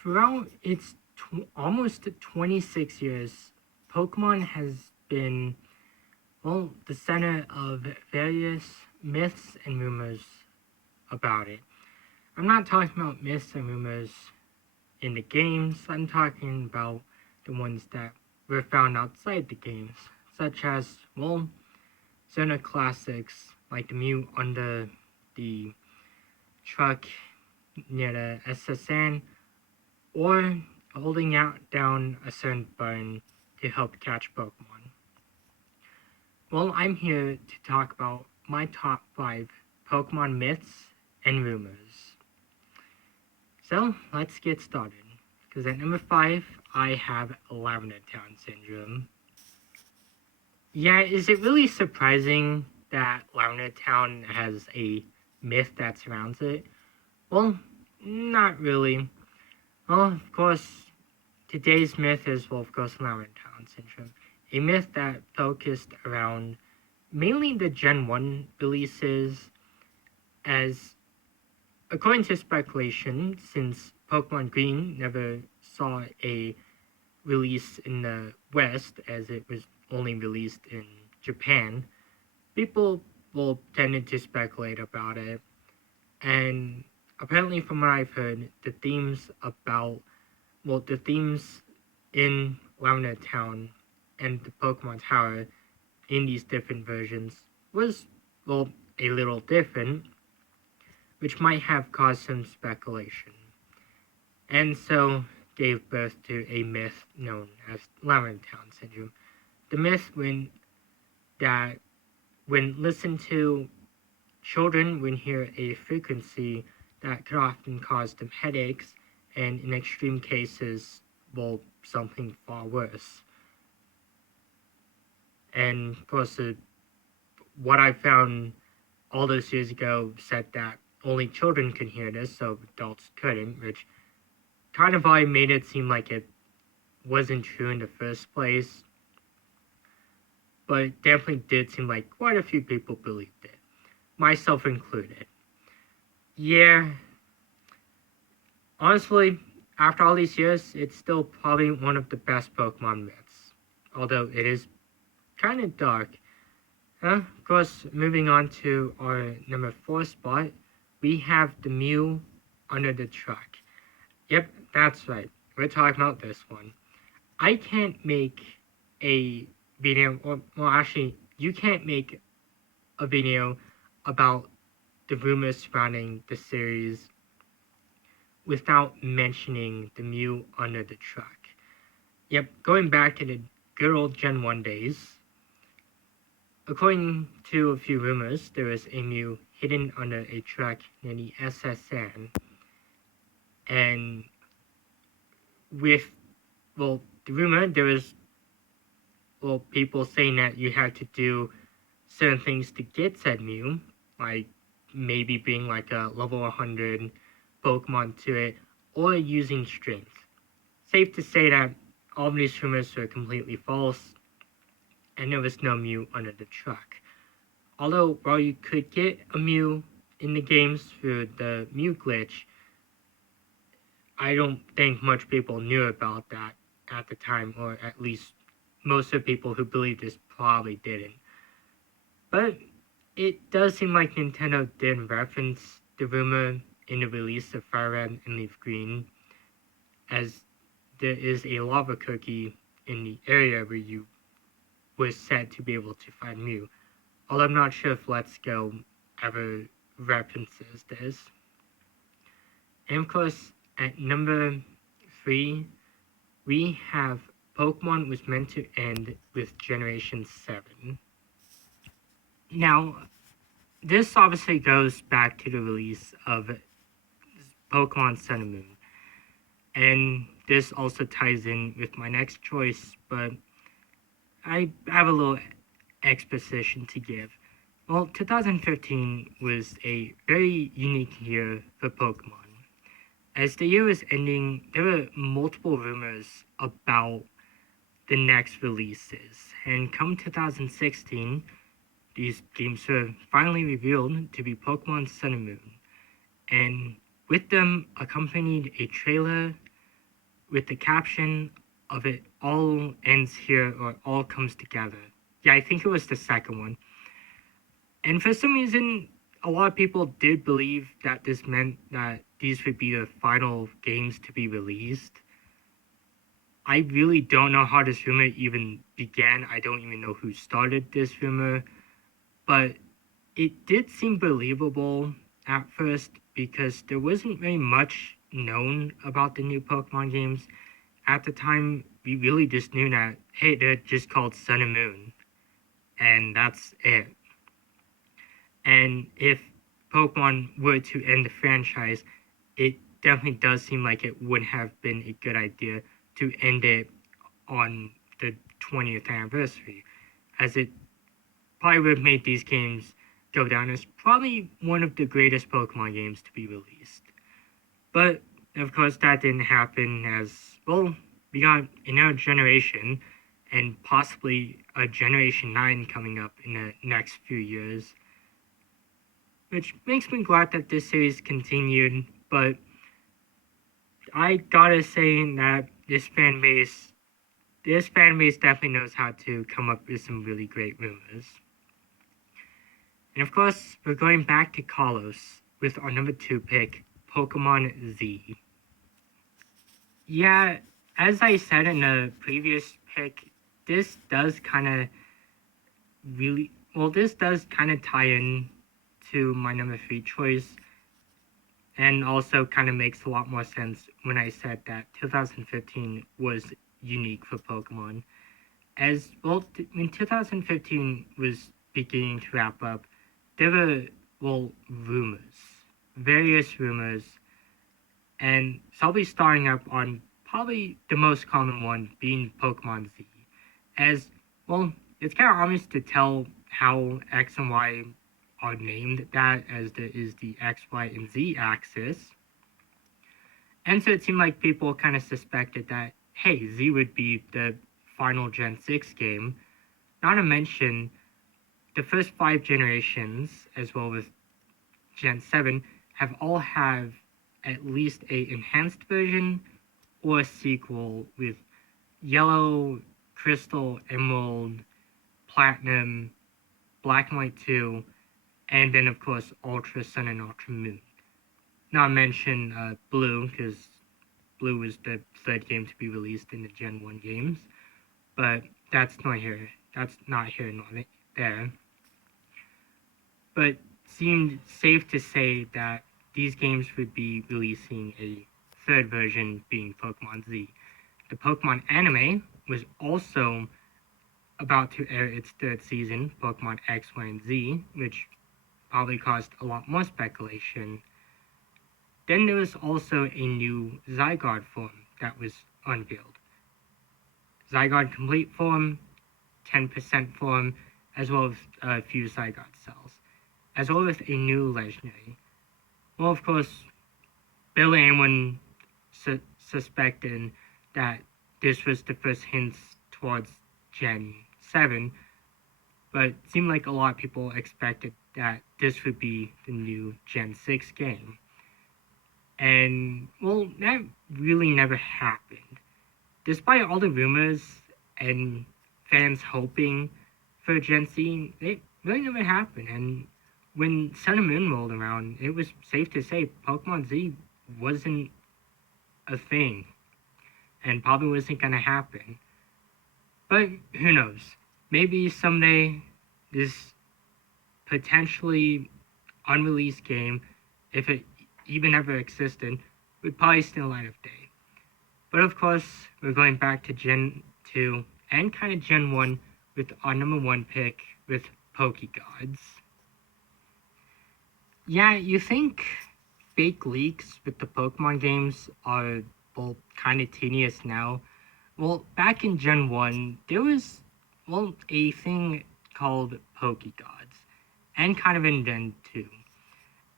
Throughout its almost 26 years, Pokemon has been, well, the center of various myths and rumors about it. I'm not talking about myths and rumors in the games, I'm talking about the ones that were found outside the games, such as, well, Zelda classics like the Mew under the truck near the SSN, or holding out down a certain button to help catch Pokemon. Well, I'm here to talk about my top 5 Pokemon myths and rumors. So let's get started. Because at number 5, I have Lavender Town Syndrome. Yeah, is it really surprising that Lavender Town has a myth that surrounds it? Well, not really. Well, of course, today's myth is, well, of course, Lavender Town Syndrome. A myth that focused around mainly the Gen 1 releases, as according to speculation, since Pokemon Green never saw a release in the West, as it was only released in Japan, people will tended to speculate about it. And apparently, from what I've heard, the themes in Lavender Town and the Pokemon Tower in these different versions was, well, a little different, which might have caused some speculation, and so gave birth to a myth known as Lavender Town Syndrome. The myth that when listened to, children would hear a frequency that could often cause them headaches, and in extreme cases, well, something far worse. And of course, what I found all those years ago said that only children could hear this, so adults couldn't, which kind of already made it seem like it wasn't true in the first place. But it definitely did seem like quite a few people believed it, myself included. Yeah, honestly, after all these years, it's still probably one of the best Pokemon myths, although it is kind of dark. Of course, moving on to our number 4 spot, we have the Mew under the truck. Yep, that's right. We're talking about this one. I can't make a video, or, well, actually, you can't make a video about the rumors surrounding the series without mentioning the Mew under the truck. Yep, going back to the good old Gen 1 days, according to a few rumors, there was a Mew hidden under a truck near the SSN, and with, well, the rumor, there was, well, people saying that you had to do certain things to get said Mew, like maybe being like a level 100 Pokemon to it, or using strings. Safe to say that all of these rumors were completely false, and there was no Mew under the truck. Although, while you could get a Mew in the games through the Mew glitch, I don't think much people knew about that at the time, or at least most of the people who believed this probably didn't. But it does seem like Nintendo did reference the rumor in the release of Fire Red and Leaf Green, as there is a lava cookie in the area where you were said to be able to find Mew. Although I'm not sure if Let's Go ever references this. And of course, at number 3, we have Pokemon was meant to end with Generation 7. Now, this obviously goes back to the release of Pokemon Sun and Moon. And this also ties in with my next choice, but I have a little exposition to give. Well, 2015 was a very unique year for Pokemon. As the year was ending, there were multiple rumors about the next releases, and come 2016, these games were finally revealed to be Pokemon Sun and Moon, and with them accompanied a trailer with the caption of "It all ends here or all comes together." Yeah, I think it was the second one. And for some reason, a lot of people did believe that this meant that these would be the final games to be released. I really don't know how this rumor even began. I don't even know who started this rumor, but it did seem believable at first because there wasn't very much known about the new Pokemon games. At the time, we really just knew that, hey, they're just called Sun and Moon, and that's it. And if Pokemon were to end the franchise, it definitely does seem like it would have been a good idea to end it on the 20th anniversary, as it probably would have made these games go down as probably one of the greatest Pokemon games to be released. But of course, that didn't happen, as well, we got another generation and possibly a Generation 9 coming up in the next few years, which makes me glad that this series continued. But I gotta say that this fan base definitely knows how to come up with some really great rumors. And of course, we're going back to Kalos with our number 2 pick, Pokemon Z. Yeah, as I said in the previous pick, this does kind of this does kind of tie in to my number 3 choice, and also kind of makes a lot more sense when I said that 2015 was unique for Pokemon. As well, when 2015 was beginning to wrap up, there were, various rumors, and so I'll be starting up on probably the most common one being Pokemon Z. As, it's kind of obvious to tell how X and Y are named that, as there is the X, Y, and Z axis. And so it seemed like people kind of suspected that, hey, Z would be the final Gen 6 game. Not to mention, the first 5 generations, as well as Gen 7, have all have at least a enhanced version or a sequel with Yellow, Crystal, Emerald, Platinum, Black and White 2, and then of course Ultra Sun and Ultra Moon. Not mention Blue, because Blue was the third game to be released in the Gen 1 games, but that's not here nor there. But seemed safe to say that these games would be releasing a third version, being Pokemon Z. The Pokemon anime was also about to air its third season, Pokemon X, Y, and Z, which probably caused a lot more speculation. Then there was also a new Zygarde form that was unveiled. Zygarde Complete form, 10% form, as well as a few Zygarde cells, as well as a new legendary. Well, of course, Bill and anyone suspected that this was the first hints towards Gen 7, but it seemed like a lot of people expected that this would be the new Gen 6 game. And, that really never happened. Despite all the rumors and fans hoping for Gen Z, it really never happened. And when Sun and Moon rolled around, it was safe to say Pokemon Z wasn't a thing and probably wasn't going to happen. But who knows? Maybe someday this potentially unreleased game, if it even ever existed, would probably still light of day. But of course, we're going back to Gen 2 and kind of Gen 1 with our number 1 pick with Pokegods. Yeah, you think fake leaks with the Pokemon games are, kind of tedious now? Well, back in Gen 1, there was, a thing called Pokegods, and kind of in Gen 2.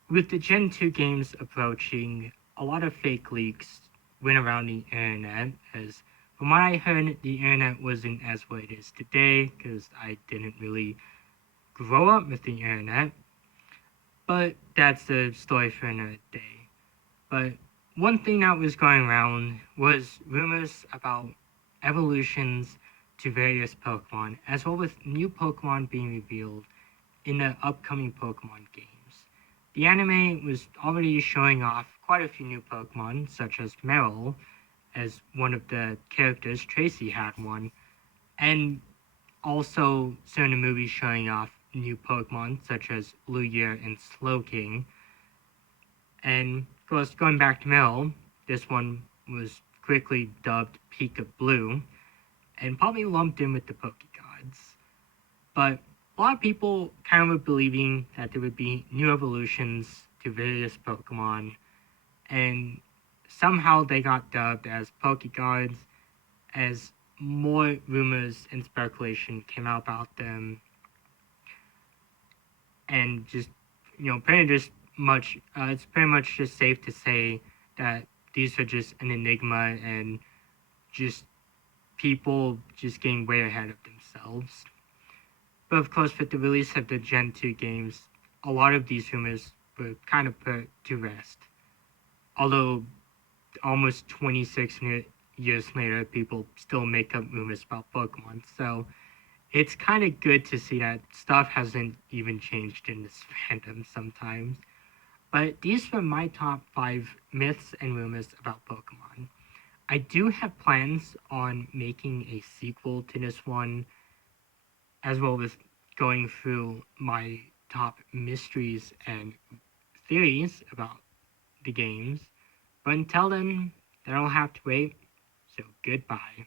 With the Gen 2 games approaching, a lot of fake leaks went around the internet, as from what I heard, the internet wasn't as what it is today, because I didn't really grow up with the internet. But that's a story for another day. But one thing that was going around was rumors about evolutions to various Pokemon, as well as new Pokemon being revealed in the upcoming Pokemon games. The anime was already showing off quite a few new Pokemon, such as Meryl, as one of the characters. Tracy had one, and also certain movies showing off new Pokemon, such as Lugia and Slowking. And of course, going back to Meryl, this one was quickly dubbed Pika Blue, and probably lumped in with the Pokegods. But a lot of people kind of were believing that there would be new evolutions to various Pokemon, and somehow they got dubbed as Pokegods as more rumors and speculation came out about them, and just pretty just much it's pretty much just safe to say that these are just an enigma and just people just getting way ahead of themselves. But of course, with the release of the Gen 2 games, a lot of these rumors were kind of put to rest. Although almost 26 years later, people still make up rumors about Pokemon. So it's kind of good to see that stuff hasn't even changed in this fandom sometimes. But these were my top 5 myths and rumors about Pokemon. I do have plans on making a sequel to this one, as well as going through my top mysteries and theories about the games. But until then, that'll have to wait. So goodbye.